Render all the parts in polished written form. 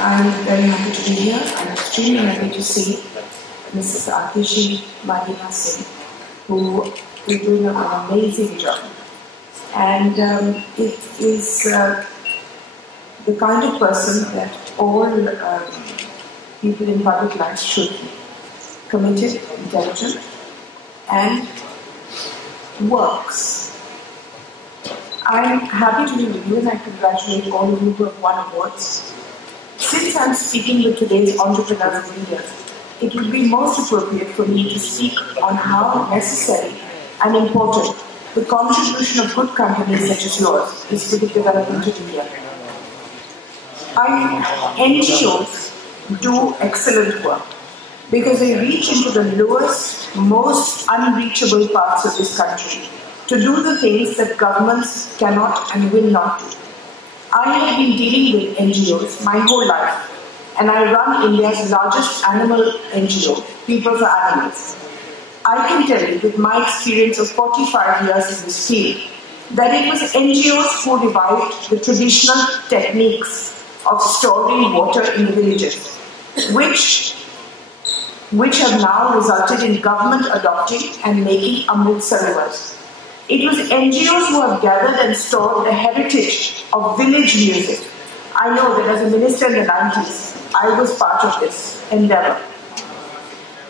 I'm very happy to be here. I'm extremely happy to see Mrs. Smt Maneka Gandhi, who is doing an amazing job. And it is the kind of person that all people in public life should be. Committed, intelligent, and works. I'm happy to be with you and I congratulate all of you who have won awards. Since I'm speaking with today's entrepreneurs of India, it would be most appropriate for me to speak on how necessary and important the contribution of good companies such as yours is to the development of India. NGOs do excellent work because they reach into the lowest, most unreachable parts of this country to do the things that governments cannot and will not do. I have been dealing with NGOs my whole life, and I run India's largest animal NGO, People for Animals. I can tell you, with my experience of 45 years in this field, that it was NGOs who revived the traditional techniques of storing water in the villages, which have now resulted in government adopting and making Amrit Sarovars. It was NGOs who have gathered and stored the heritage of village music. I know that as a minister in the 90s, I was part of this endeavor.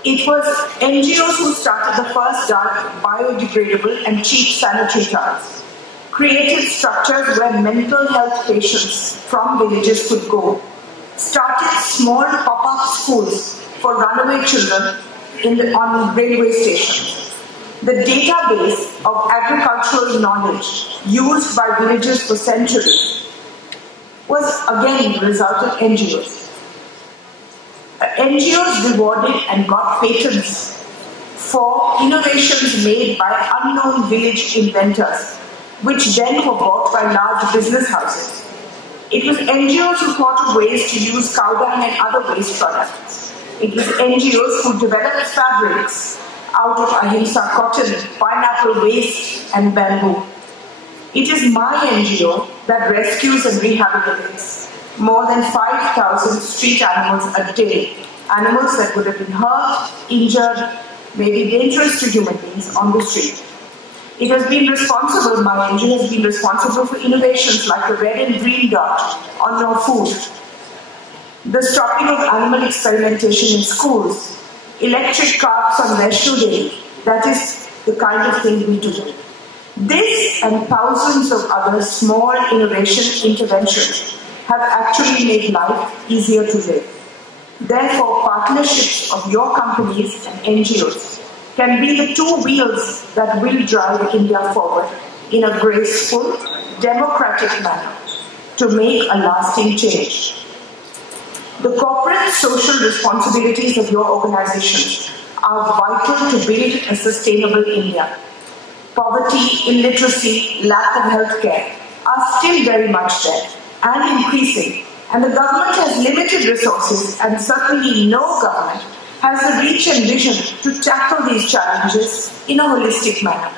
It was NGOs who started the first dark, biodegradable and cheap sanitary towns, created structures where mental health patients from villages could go, started small pop-up schools for runaway children on railway stations. The database of agricultural knowledge used by villages for centuries was again the result of NGOs. NGOs rewarded and got patents for innovations made by unknown village inventors, which then were bought by large business houses. It was NGOs who thought of ways to use cow dung and other waste products. It was NGOs who developed fabrics out of ahimsa cotton, pineapple waste and bamboo. It is my NGO that rescues and rehabilitates more than 5,000 street animals a day, animals that would have been hurt, injured, maybe dangerous to human beings on the street. It has been responsible, my NGO has been responsible for innovations like the red and green dot on your food, the stopping of animal experimentation in schools, electric carts on Vaishno Devi. That is the kind of thing we do. This and thousands of other small innovation interventions have actually made life easier to live. Therefore, partnerships of your companies and NGOs can be the two wheels that will drive India forward in a graceful, democratic manner to make a lasting change. The corporate social responsibilities of your organizations are vital to build a sustainable India. Poverty, illiteracy, lack of health care are still very much there and increasing, and the government has limited resources, and certainly no government has the reach and vision to tackle these challenges in a holistic manner.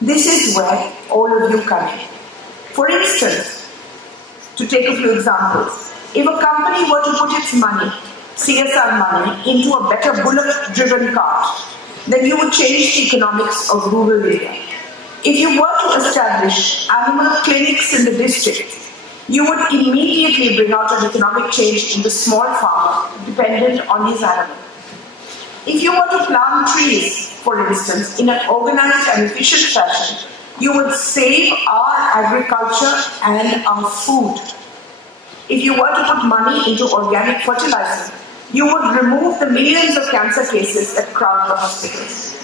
This is where all of you come in. For instance, to take a few examples, if a company were to put its money, CSR money, into a better bullock-driven cart, then you would change the economics of rural India. If you were to establish animal clinics in the district, you would immediately bring out an economic change in the small farmer dependent on his animal. If you were to plant trees, for instance, in an organized and efficient fashion, you would save our agriculture and our food. If you were to put money into organic fertilizer, you would remove the millions of cancer cases that crowd the hospitals.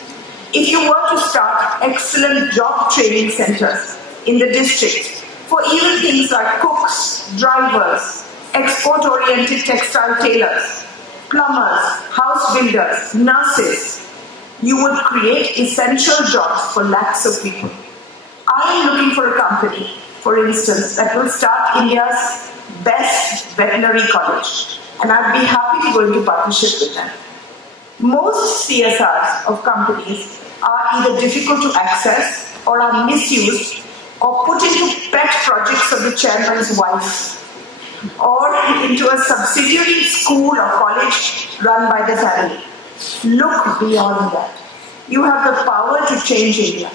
If you were to start excellent job training centers in the district for even things like cooks, drivers, export-oriented textile tailors, plumbers, house builders, nurses, you would create essential jobs for lakhs of people. I am looking for a company, for instance, that will start India's best veterinary college, and I'd be happy to go into partnership with them. Most CSRs of companies are either difficult to access or are misused or put into pet projects of the chairman's wife. or into a subsidiary school or college run by the family. Look beyond that. You have the power to change India.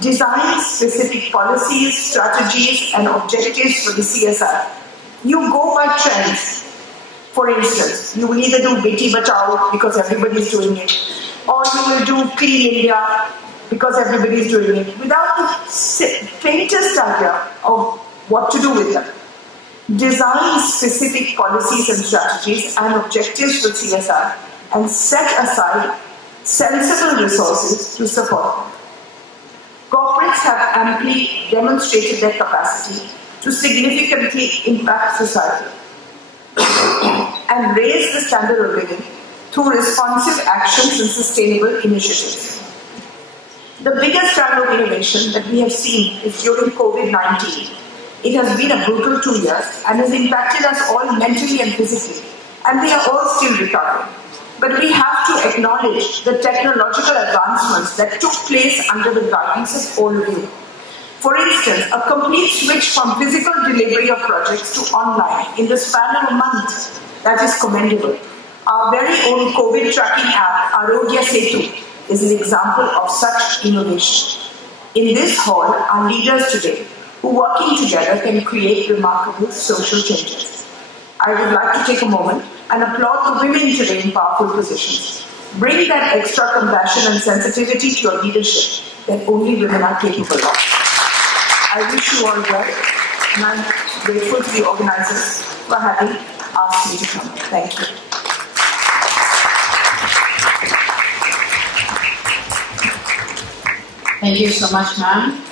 Design specific policies, strategies, and objectives for the CSR. You go by trends. For instance, you will either do Beti Bachao because everybody is doing it, or you will do Clean India because everybody is doing it, without the faintest idea of what to do with them. Design specific policies and strategies and objectives for CSR and set aside sensible resources to support them. Corporates have amply demonstrated their capacity to significantly impact society and raise the standard of living through responsive actions and sustainable initiatives. The biggest round of innovation that we have seen is during COVID-19. It has been a brutal 2 years and has impacted us all mentally and physically, and we are all still recovering. But we have to acknowledge the technological advancements that took place under the guidance of all of you. For instance, a complete switch from physical delivery of projects to online in the span of a month, that is commendable. Our very own COVID tracking app, Arogya Setu, is an example of such innovation. In this hall are leaders today who, working together, can create remarkable social changes. I would like to take a moment and applaud the women today in powerful positions. Bring that extra compassion and sensitivity to your leadership that only women are capable of. I wish you all well, and I'm grateful to the organizers for having asked me to come. Thank you. Thank you so much, ma'am.